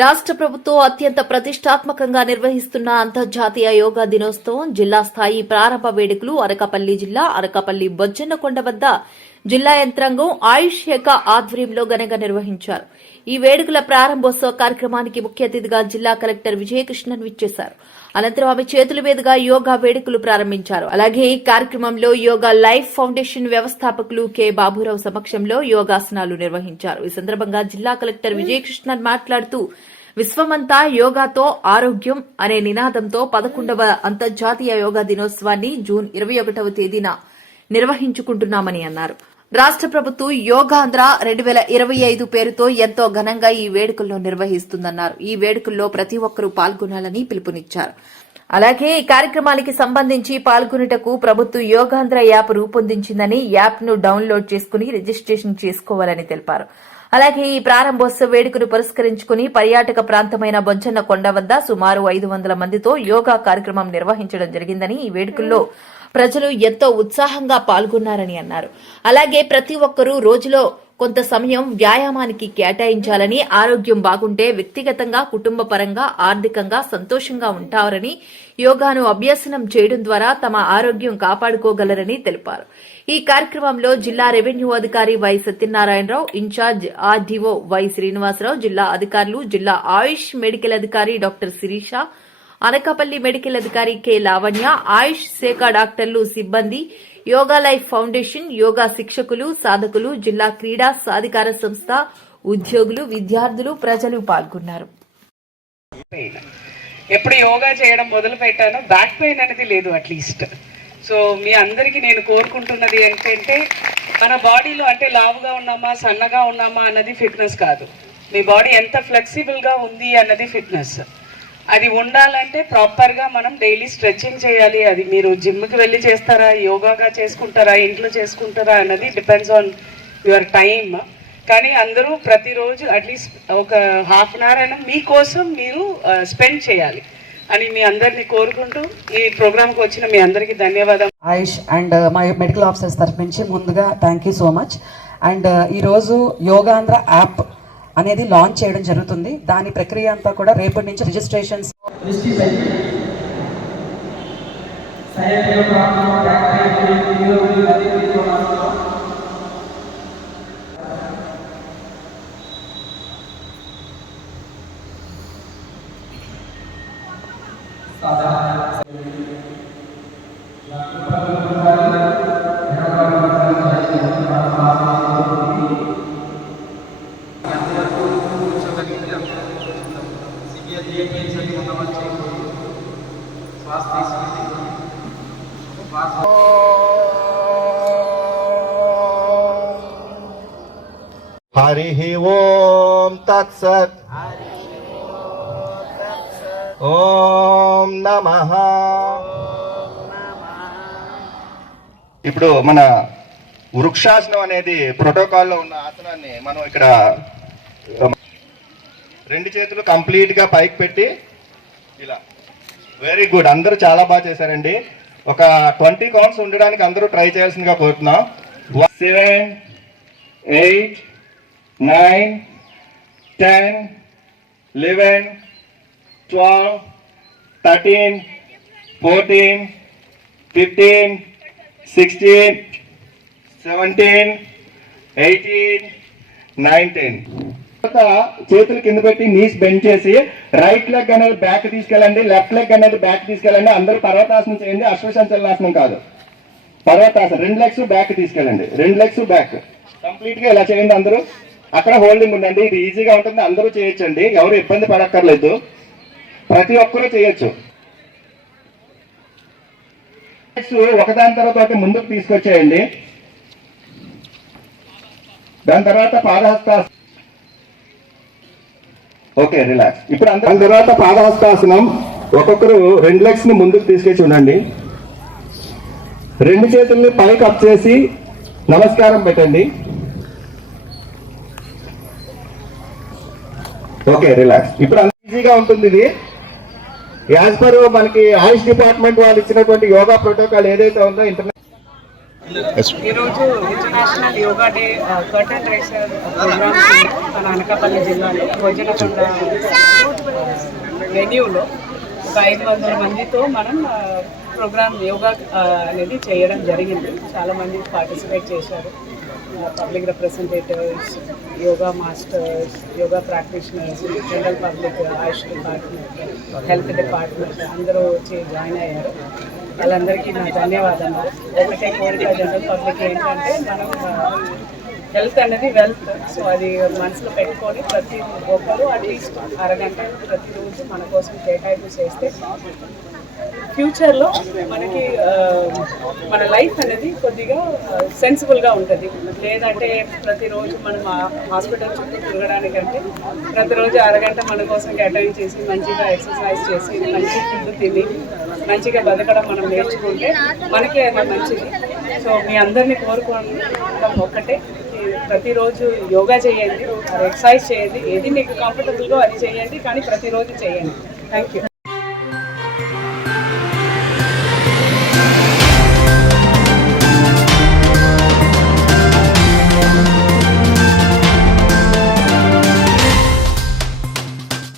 రాష్ట్ర ప్రభుత్వం అత్యంత ప్రతిష్టాత్మకంగా నిర్వహిస్తున్న అంతర్జాతీయ యోగా దినోత్సవం జిల్లా స్థాయి ప్రారంభ వేడుకలు అరకపల్లి జిల్లా అరకపల్లి బొజ్జన్నకొండ వద్ద జిల్లా యంత్రాంగం ఆయుష్ శాఖ ఆధ్వర్యంలో ఘనంగా నిర్వహించారు. ఈ వేడుకల ప్రారంభోత్సవ కార్యక్రమానికి ముఖ్య అతిథిగా జిల్లా కలెక్టర్ విజయకృష్ణన్ విచ్చేశారు. అనంతరం ఆమె చేతుల మీదుగా యోగా వేడుకలు ప్రారంభించారు. అలాగే ఈ కార్యక్రమంలో యోగా లైఫ్ ఫౌండేషన్ వ్యవస్థాపకులు కె బాబురావు సమక్షంలో యోగాసనాలు నిర్వహించారు. ఈ సందర్భంగా జిల్లా కలెక్టర్ విజయకృష్ణన్ మాట్లాడుతూ విశ్వమంతా యోగాతో ఆరోగ్యం అనే నినాదంతో పదకొండవ అంతర్జాతీయ యోగా దినోత్సవాన్ని జూన్ ఇరవై ఒకటవ తేదీన నిర్వహించుకుంటున్నామని అన్నారు. రాష్ట్ర ప్రభుత్వం యోగాంధ్ర రెండు వేల ఇరవై ఐదు పేరుతో ఎంతో ఘనంగా ఈ వేడుకల్లో నిర్వహిస్తుందన్నారు. ఈ వేడుకల్లో ప్రతి ఒక్కరూ పాల్గొనాలని పిలుపునిచ్చారు. అలాగే ఈ కార్యక్రమానికి సంబంధించి పాల్గొనుటకు ప్రభుత్వం యోగాంధ్ర యాప్ రూపొందించిందని యాప్ను డౌన్లోడ్ చేసుకుని రిజిస్ట్రేషన్ చేసుకోవాలని తెలిపారు. అలాగే ఈ ప్రారంభోత్సవ వేడుకను పురస్కరించుకుని పర్యాటక ప్రాంతమైన బొజ్జన్న కొండ వద్ద సుమారు ఐదు వందల మందితో యోగా కార్యక్రమం నిర్వహించడం జరిగిందని ఈ వేడుకల్లో ప్రజలు ఎంతో ఉత్సాహంగా పాల్గొన్నారని అన్నారు. అలాగే ప్రతి ఒక్కరూ రోజులో కొంత సమయం వ్యాయామానికి కేటాయించాలని ఆరోగ్యం బాగుంటే వ్యక్తిగతంగా కుటుంబ పరంగా ఆర్థికంగా సంతోషంగా ఉంటారని యోగాను అభ్యసనం చేయడం ద్వారా తమ ఆరోగ్యం కాపాడుకోగలరని తెలిపారు. ఈ కార్యక్రమంలో జిల్లా రెవెన్యూ అధికారి Y Satyanarayana Rao in charge RDO Y Srinivasa Rao జిల్లా అధికారులు జిల్లా ఆయుష్ మెడికల్ అధికారి డాక్టర్ శిరీష అనకాపల్లి మెడికల్ అధికారి కె లావణ్య ఆయుష్ శాఖ డాక్టర్లు సిబ్బంది యోగా లైఫ్ ఫౌండేషన్ యోగా శిక్షకులు సాధకులు జిల్లా క్రీడా సాధికార సంస్థ ఉద్యోగులు విద్యార్థులు ప్రజలు పాల్గొన్నారు. ఎప్పుడు యోగా చేయడం మొదలు పెట్టానో బ్యాక్ పెయిన్ అనేది లేదు అట్లీస్ట్ సో మీ అందరికీ నేను కోరుకుంటున్నది ఏంటంటే మన బాడీలో అంటే లావుగా ఉన్నామా సన్నగా ఉన్నామా అన్నది ఫిట్నెస్ కాదు. మీ బాడీ ఎంత ఫ్లెక్సిబుల్గా ఉంది అన్నది ఫిట్నెస్ అది ఉండాలంటే ప్రాపర్గా మనం డైలీ స్ట్రెచ్చింగ్ చేయాలి. అది మీరు జిమ్కి వెళ్ళి చేస్తారా? యోగాగా చేసుకుంటారా? ఇంట్లో చేసుకుంటారా? అన్నది డిపెండ్స్ ఆన్ యువర్ టైమ్ కానీ అందరూ ప్రతిరోజు అట్లీస్ట్ ఒక హాఫ్ అన్ అవర్ అయినా మీకోసం మీరు స్పెండ్ చేయాలి. అని మీ అందరిని కోరుకుంటూ ఈ ప్రోగ్రామ్కి వచ్చిన మీ అందరికీ ధన్యవాదాలు ఆయుష్ అండ్ మా మెడికల్ ఆఫీసర్స్ తరఫు నుంచి ముందుగా thank you so much and ఈరోజు యోగాంధ్ర యాప్ అనేది లాంచ్ చేయడం జరుగుతుంది. దాని ప్రక్రియ అంతా కూడా రేపటి నుంచి రిజిస్ట్రేషన్స్ హరి ఓం తత్సత్. ఓం నమ. ఇప్పుడు మన వృక్షాసనం అనేది ప్రోటోకాల్లో ఉన్న ఆసనాన్ని మనం ఇక్కడ రెండు చేతులు కంప్లీట్గా పైకి పెట్టి ఇలా. వెరీ గుడ్ అందరూ చాలా బాగా చేశారండి. ఒక ట్వంటీ కౌంట్స్ ఉండడానికి అందరూ ట్రై చేయాల్సిందిగా కోరుతున్నాం. Seven eight nine ten eleven twelve thirteen fourteen fifteen sixteen seventeen eighteen nineteen చేతులు కింద పెట్టి నీస్ బెండ్ చేసి రైట్ లెగ్ అనేది బ్యాక్ తీసుకెళ్ళండి లెఫ్ట్ లెగ్ అనేది బ్యాక్ తీసుకెళ్ళండి. అందరూ పర్వతాసనం చేయండి అశ్వసంచలనాసనం కాదు. పర్వతాసనం రెండు లెగ్స్ బ్యాక్ తీసుకెళ్ళండి. రెండు లెగ్స్ బ్యాక్ కంప్లీట్గా ఇలా చేయండి అందరూ. అక్కడ హోల్డింగ్ ఉండండి. ఇది ఈజీగా ఉంటుంది. అందరూ చేయొచ్చండి. ఎవరు ఇబ్బంది పడక్కర్లేదు. ప్రతి ఒక్కరూ చేయొచ్చు. ఒకదాని తర్వాత ముందుకు తీసుకొచ్చేయండి. దాని తర్వాత పాదహస్తాసనం ఓకే రిలాక్స్ ఇప్పుడు అందరూ దాని తర్వాత పాదహస్తాసనం. ఒక్కొక్కరు రెండు లెగ్స్ని ముందుకు తీసుకెళ్ళి ఉండండి రెండు చేతుల్ని పైకి అప్ చేసి నమస్కారం పెట్టండి. ఓకే రిలాక్స్ ఇప్పుడు అంత ఈజీగా ఉంటుంది ఇది. యాజ్ పర్ మనకి ఆయుష్ డిపార్ట్మెంట్ వాళ్ళు ఇచ్చినటువంటి యోగా ప్రోటోకాల్ ఏదైతే ఉందో ఇంటర్నెట్ ఈరోజు international yoga day curtain raiser program మన అనకాపల్లి జిల్లాలో భోజనకొండ వెన్యూలో ఒక ఐదు వందల మందితో మనం uh, ప్రోగ్రామ్ యోగా uh, అనేది చేయడం జరిగింది. చాలా మంది పార్టిసిపేట్ చేశారు. Public representatives yoga masters yoga practitioners general public AYUSH department health department అందరూ వచ్చి జాయిన్ అయ్యారు. వాళ్ళందరికీ నా ధన్యవాదాలు ఒకటే కోరిక జనరల్ పబ్లిక్ ఏంటంటే మనం హెల్త్ అనేది వెల్త్. సో అది మనసులో పెట్టుకొని ప్రతి ఒక్కరు అట్లీస్ట్ అరగంట ప్రతిరోజు మన కోసం కేటాయింపు చేస్తే ఫ్యూచర్లో మనకి మన లైఫ్ అనేది కొద్దిగా సెన్సిబుల్గా ఉంటుంది. లేదంటే ప్రతిరోజు మనం హాస్పిటల్ చుట్టూ తిరగడానికంటే ప్రతిరోజు అరగంట మన కోసం కేటాయించేసి మంచిగా ఎక్సర్సైజ్ చేసి మంచి ఫుడ్ తిని మంచిగా బతకడం మనం నేర్చుకుంటే మనకే అది మంచిది. సో మీ అందరినీ కోరుకోవడం ఒక్కటే. ప్రతిరోజు యోగా చేయండి ఎక్సర్సైజ్ చేయండి. ఏది మీకు కంఫర్టబుల్గా అది చేయండి కానీ ప్రతిరోజు చేయండి. Thank you